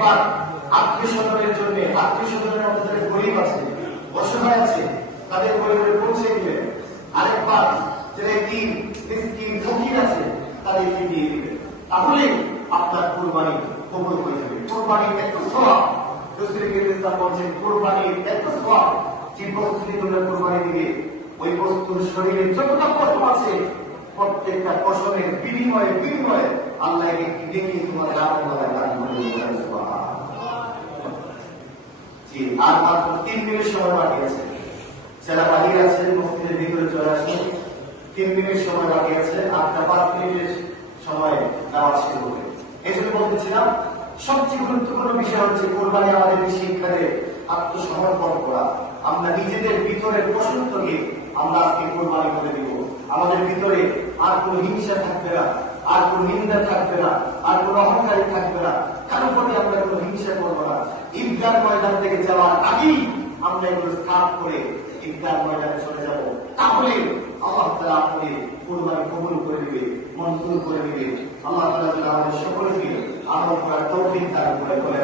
একবার আত্মীয় স্বজনের জন্য, আত্মীয় স্বজনের মধ্যে যারা গরিব আছে, অসহায় আছে, তাদের পরিবারে পৌঁছে দিলেন। আরেকবার যারা এতিম, মিসকিন, ফকির আছে, তাদেরকে দিয়ে দিবেন। তাহলে আপনার কুরবানি কবুল হয়ে যাবে। কুরবানির এত সওয়াব, রাসূল ইসলাম বলেছেন কুরবানির এত সওয়াব, যে বস্তুটি তোমরা কুরবানি দিবে ওই বস্তুর শরীরে যতটা পশম আছে প্রত্যেকটা পশমের বিনিময়ে বিনিময়ে আল্লাহকে ডেকে তোমাদের আমল দান করে দেবেন। জি, আর মাত্র 3 মিনিট সময় বাকি আছে। যারা বাহির আছে মসজিদের ভিতরে চলে আসুন। 3 মিনিট সময় বাকি আছে। 5 মিনিটের সময় নামাজ শুরু হবে। এই জন্য বলতেছিলাম সবচেয়ে গুরুত্বপূর্ণ বিষয় হচ্ছে কোরবানি আমাদের শিক্ষা দেয় আত্মসমর্পণ করা। আমরা নিজেদের ভিতরের পছন্দকে আমরা আজকে কোরবানি করে দিব। আমাদের ভিতরে আর কোন হিংসা থাকবে না, আর কোন নিন্দা থাকবে না, আর কোন অহংকারী থাকবে না, কারো প্রতি আমরা কোন হিংসা করবো না। ঈদগাহ ময়দান থেকে যাওয়ার আগেই আমরা এগুলো স্থাপ করে ঈদগাহ ময়দানে চলে যাব। তাহলে আল্লাহ তাআলা আমাদের কোরবানি কবুল করে দিবে, মঞ্জুর করে দিবে। আল্লাহ তাআলা আমাদের সকলকে আমল করার তৌফিক দান করে।